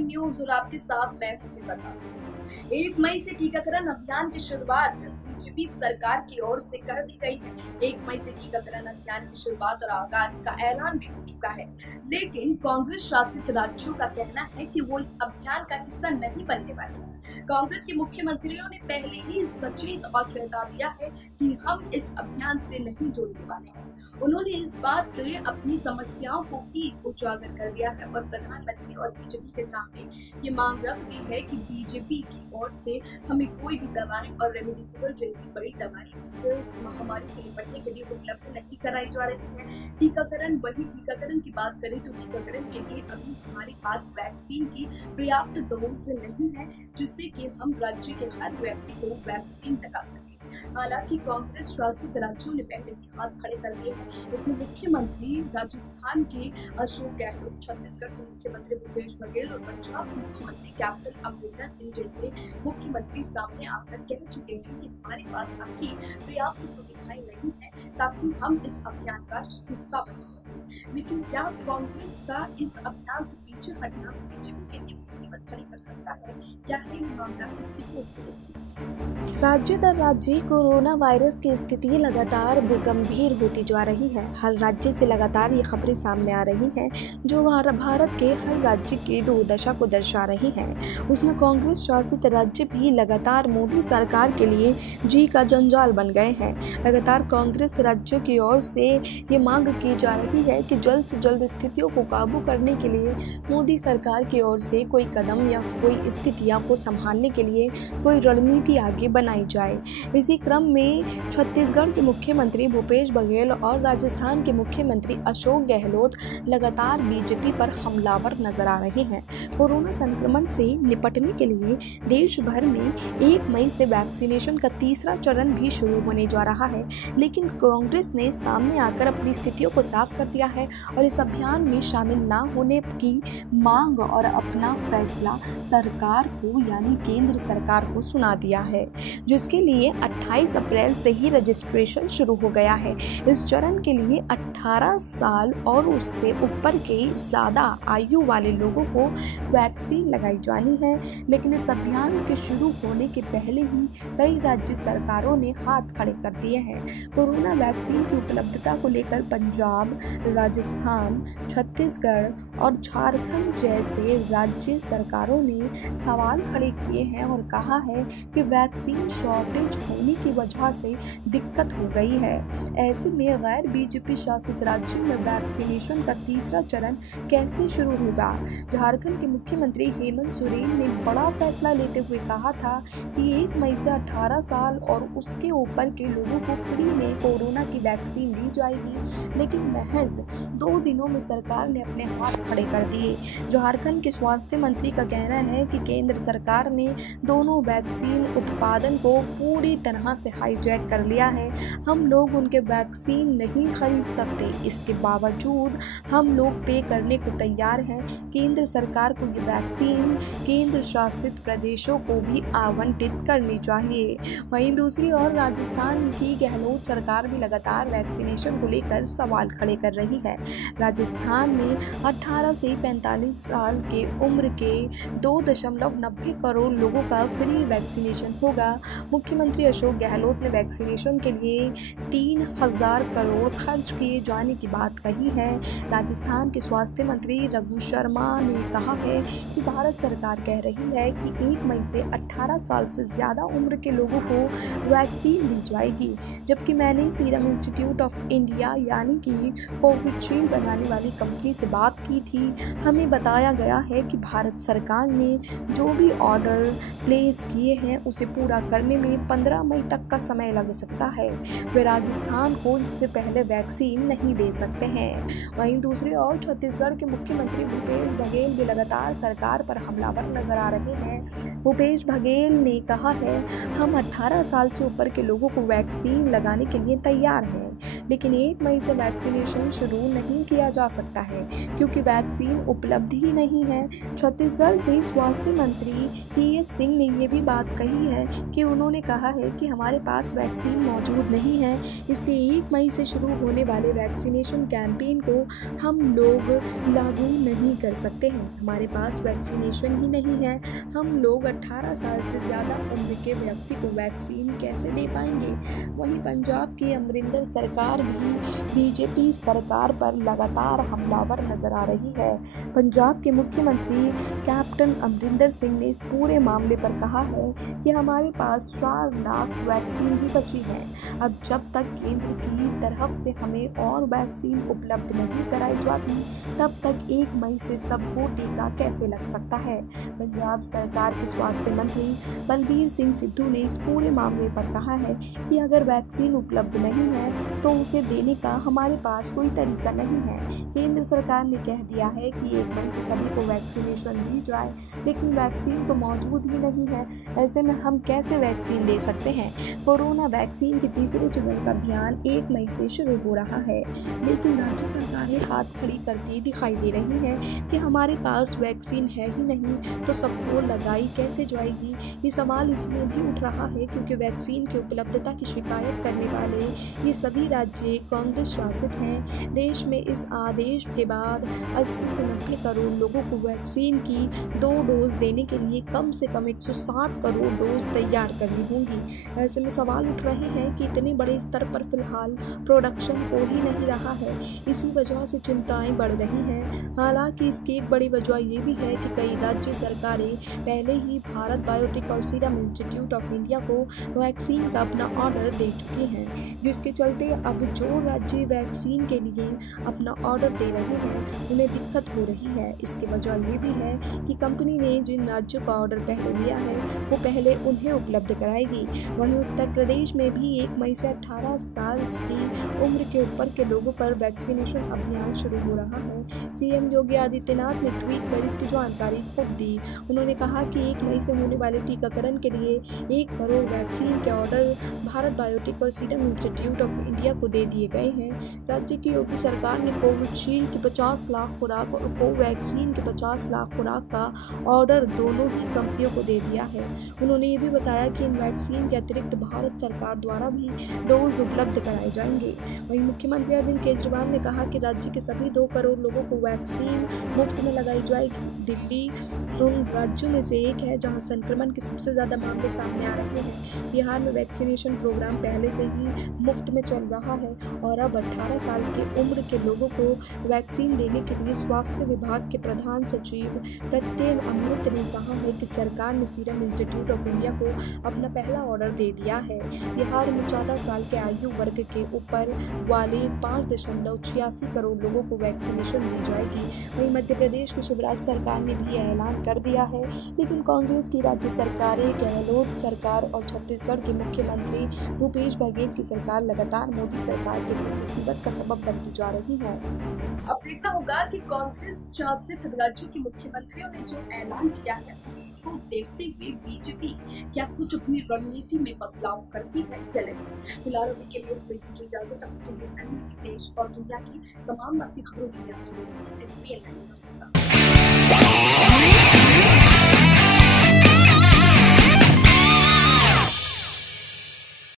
Prime news और आपके साथ मैं हूं फिजा काज़मी। 1 मई से टीकाकरण अभियान की शुरुआत बीजेपी सरकार की ओर से कर दी गई है। 1 मई से टीकाकरण अभियान की शुरुआत और आगाज का ऐलान भी हो चुका है, लेकिन कांग्रेस शासित राज्यों का कहना है कि वो इस अभियान का हिस्सा नहीं बनने वाले। कांग्रेस के मुख्यमंत्रियों ने पहले ही सचेत और चेता दिया है कि हम इस अभियान से नहीं जुड़ने वाले हैं। उन्होंने इस बात के लिए अपनी समस्याओं को भी उजागर कर दिया है और प्रधानमंत्री और बीजेपी के सामने ये मांग रख दी है कि बीजेपी की ओर से हमें कोई भी दवाएं और रेमडेसिविर जैसी बड़ी दवाएं इस महामारी से निपटने के लिए उपलब्ध नहीं कराई जा रही है। टीकाकरण की बात करें तो टीकाकरण के लिए अभी हमारे पास वैक्सीन की पर्याप्त डोज नहीं है, जिससे कि हम राज्य के हर व्यक्ति को वैक्सीन लगा सकें। हालांकि कांग्रेस शासित राज्यों ने पहले ही हाथ खड़े कर दिए हैं। इसमें मुख्यमंत्री राजस्थान के अशोक गहलोत, छत्तीसगढ़ के मुख्यमंत्री भूपेश बघेल और पंजाब के मुख्यमंत्री कैप्टन अमरिंदर सिंह जैसे मुख्यमंत्री सामने आकर कह चुके हैं कि हमारे पास अभी पर्याप्त सुविधाएं नहीं है ताकि हम इस अभियान का हिस्सा बन सकें। लेकिन क्या कांग्रेस का इस अभियान से पीछे हटना बीजेपी के लिए मुसीबत खड़ी कर सकता है? क्या है ये मामला? इस रिपोर्ट को देखिए। राज्य दर राज्य कोरोना वायरस की स्थिति लगातार गंभीर होती जा रही है। हर राज्य से लगातार ये खबरें सामने आ रही हैं जो भारत के हर राज्य की दुर्दशा को दर्शा रही हैं। उसमें कांग्रेस शासित राज्य भी लगातार मोदी सरकार के लिए जी का जंजाल बन गए हैं। लगातार कांग्रेस राज्यों की ओर से ये मांग की जा रही है कि जल्द से जल्द स्थितियों को काबू करने के लिए मोदी सरकार की ओर से कोई कदम या कोई स्थितियों को संभालने के लिए कोई रणनीति आगे बनाई जाए। इसी क्रम में छत्तीसगढ़ के मुख्यमंत्री भूपेश बघेल और राजस्थान के मुख्यमंत्री अशोक गहलोत लगातार बीजेपी पर हमलावर नजर आ रहे हैं। कोरोना संक्रमण से निपटने के लिए देश भर में 1 मई से वैक्सीनेशन का तीसरा चरण भी शुरू होने जा रहा है, लेकिन कांग्रेस ने सामने आकर अपनी स्थितियों को साफ कर दिया है और इस अभियान में शामिल न होने की मांग और अपना फैसला सरकार को यानी केंद्र सरकार को सुना दिया है, जिसके लिए 28 अप्रैल से ही रजिस्ट्रेशन शुरू हो गया है। इस चरण के लिए 18 साल और उससे ऊपर के ज़्यादा आयु वाले लोगों को वैक्सीन लगाई जानी है, लेकिन इस अभियान के शुरू होने के पहले ही कई राज्य सरकारों ने हाथ खड़े कर दिए हैं। कोरोना वैक्सीन की उपलब्धता को लेकर पंजाब, राजस्थान, छत्तीसगढ़ और झारखंड जैसे राज्य सरकारों ने सवाल खड़े किए हैं और कहा है कि वैक्सीन शॉर्टेज होने की वजह से दिक्कत हो गई है। ऐसे में गैर बीजेपी शासित राज्यों में वैक्सीनेशन का तीसरा चरण कैसे शुरू होगा? झारखंड के मुख्यमंत्री हेमंत सोरेन ने बड़ा फैसला लेते हुए कहा था कि 1 मई से 18 साल और उसके ऊपर के लोगों को फ्री में कोरोना की वैक्सीन दी जाएगी, लेकिन महज 2 दिनों में सरकार ने अपने हाथ खड़े कर दिए। झारखंड के स्वास्थ्य मंत्री का कहना है कि केंद्र सरकार ने दोनों वैक्सीन उत्पादन को पूरी तरह से हाईजैक कर लिया है। हम लोग उनके वैक्सीन नहीं खरीद सकते, इसके बावजूद हम लोग पे करने को तैयार हैं। केंद्र सरकार को ये वैक्सीन केंद्र शासित प्रदेशों को भी आवंटित करनी चाहिए। वहीं दूसरी ओर राजस्थान की गहलोत सरकार भी लगातार वैक्सीनेशन को लेकर सवाल खड़े कर रही है। राजस्थान में 18 से 45 साल के उम्र के 2.90 करोड़ लोगों का फ्री वैक्सीनेशन होगा। मुख्यमंत्री अशोक गहलोत ने वैक्सीनेशन के लिए 3000 करोड़ खर्च किए जाने की बात कही है। राजस्थान के स्वास्थ्य मंत्री रघु शर्मा ने कहा है कि भारत सरकार कह रही है कि 1 मई से 18 साल से ज़्यादा उम्र के लोगों को वैक्सीन दी जाएगी, जबकि मैंने सीरम इंस्टीट्यूट ऑफ इंडिया यानी कि कोविशील्ड बनाने वाली कंपनी से बात की थी। हमें बताया गया है कि भारत सरकार ने जो भी ऑर्डर प्लेस किए हैं उसे पूरा करने में 15 मई तक का समय लग सकता है। वे राजस्थान को इससे पहले वैक्सीन नहीं दे सकते हैं। वहीं दूसरी ओर छत्तीसगढ़ के मुख्यमंत्री भूपेश बघेल भी लगातार सरकार पर हमलावर नजर आ रहे हैं। भूपेश बघेल ने कहा है, हम 18 साल से ऊपर के लोगों को वैक्सीन लगाने के लिए तैयार हैं, लेकिन 1 मई से वैक्सीनेशन शुरू नहीं किया जा सकता है क्योंकि वैक्सीन उपलब्ध ही नहीं है। छत्तीसगढ़ बिहार से स्वास्थ्य मंत्री टी.एस. सिंह ने ये भी बात कही है कि उन्होंने कहा है कि हमारे पास वैक्सीन मौजूद नहीं है, इसलिए 1 मई से शुरू होने वाले वैक्सीनेशन कैंपेन को हम लोग लागू नहीं कर सकते हैं। हमारे पास वैक्सीनेशन ही नहीं है, हम लोग 18 साल से ज़्यादा उम्र के व्यक्ति को वैक्सीन कैसे दे पाएंगे। वहीं पंजाब की अमरिंदर सरकार भी बीजेपी सरकार पर लगातार हमलावर नजर आ रही है। पंजाब के मुख्यमंत्री कैप्टन अमरिंदर सिंह ने इस पूरे मामले पर कहा है कि हमारे पास 4 लाख वैक्सीन ही बची है। अब जब तक केंद्र की तरफ से हमें और वैक्सीन उपलब्ध नहीं कराई जाती, तब तक 1 मई से सबको टीका कैसे लग सकता है। पंजाब सरकार के स्वास्थ्य मंत्री बलबीर सिंह सिद्धू ने इस पूरे मामले पर कहा है कि अगर वैक्सीन उपलब्ध नहीं है तो उसे देने का हमारे पास कोई तरीका नहीं है। केंद्र सरकार ने कह दिया है कि 1 मई से सभी को वैक्सीनेशन दी जाए, लेकिन वैक्सीन तो मौजूद ही नहीं है। ऐसे में हम कैसे वैक्सीन दे सकते हैं। कोरोना वैक्सीन के तीसरे चरण का अभियान 1 मई से शुरू हो रहा है, लेकिन राज्य सरकारें हाथ खड़ी करती दिखाई दे रही हैं कि हमारे पास वैक्सीन है ही नहीं तो सबको लगाई कैसे जाएगी। ये सवाल इसलिए भी उठ रहा है क्योंकि वैक्सीन की उपलब्धता की शिकायत करने वाले ये सभी राज्य कांग्रेस शासित हैं। देश में इस आदेश के बाद 80 से 90 करोड़ लोगों को वैक्सीन की 2 डोज देने के लिए कम से कम 160 करोड़ डोज तैयार करनी होंगी। ऐसे में सवाल उठ रहे हैं कि इतने बड़े स्तर पर फिलहाल प्रोडक्शन हो ही नहीं रहा है, इसी वजह से चिंताएं बढ़ रही हैं। हालांकि इसकी एक बड़ी वजह ये भी है कि कई राज्य सरकारें पहले ही भारत बायोटेक और सीरम इंस्टीट्यूट ऑफ इंडिया को वैक्सीन का अपना ऑर्डर दे चुकी हैं, जिसके चलते अब जो राज्य वैक्सीन के लिए अपना ऑर्डर दे रहे हैं उन्हें दिक्कत हो रही है। इसकी वजह ये भी है कि कंपनी ने जिन राज्यों का ऑर्डर पहले लिया है वो पहले उन्हें उपलब्ध कराएगी। वहीं उत्तर प्रदेश में भी 1 मई से 18 साल की उम्र के ऊपर के लोगों पर वैक्सीनेशन अभियान शुरू हो रहा है। सीएम योगी आदित्यनाथ ने ट्वीट कर इसकी जानकारी खुद दी। उन्होंने कहा कि 1 मई से होने वाले टीकाकरण के लिए 1 करोड़ वैक्सीन के ऑर्डर भारत बायोटेक और सीरम इंस्टीट्यूट ऑफ इंडिया को दे दिए गए हैं। राज्य की योगी सरकार ने कोविशील्ड की 50 लाख खुराक और कोवैक्सीन की 50 लाख खुराक का ऑर्डर दोनों ही कंपनियों को दे दिया है। उन्होंने ये भी बताया कि इन वैक्सीन के अतिरिक्त भारत सरकार द्वारा भी डोज उपलब्ध कराए जाएंगे। वहीं मुख्यमंत्री अरविंद केजरीवाल ने कहा कि राज्य के सभी 2 करोड़ लोगों को वैक्सीन मुफ्त में लगाई जाएगी। दिल्ली उन राज्यों में से एक है जहां संक्रमण के सबसे ज़्यादा मामले सामने आ रहे हैं। बिहार में वैक्सीनेशन प्रोग्राम पहले से ही मुफ्त में चल रहा है और अब 18 साल की उम्र के लोगों को वैक्सीन देने के लिए स्वास्थ्य विभाग के प्रधान सचिव प्रत्यय अमृत ने कहा है कि सरकार ने सीरम इंस्टीट्यूट ऑफ इंडिया को अपना पहला ऑर्डर दे दिया है। बिहार में 14 साल के आयु वर्ग के ऊपर वाले 5.86 करोड़ लोगों को वैक्सीनेशन दी जाएगी। वहीं मध्य प्रदेश की शिवराज सरकार ने भी ऐलान कर दिया है, लेकिन कांग्रेस की राज्य सरकारें, गहलोत सरकार और छत्तीसगढ़ के मुख्यमंत्री भूपेश बघेल की सरकार लगातार मोदी सरकार के लिए मुसीबत का सबब बनती जा रही है। अब देखना होगा कि कांग्रेस शासित राज्यों के मुख्यमंत्रियों ने जो ऐलान किया है उसको देखते हुए बीजेपी क्या कुछ अपनी रणनीति में बदलाव करती है या नहीं। फिलहाल अभी के लिए हमें दीजिए इजाजत। अब के लिए देश और दुनिया की तमाम बाकी खबरों के लिए आप जुड़े रहिए SBN न्यूज़ के साथ।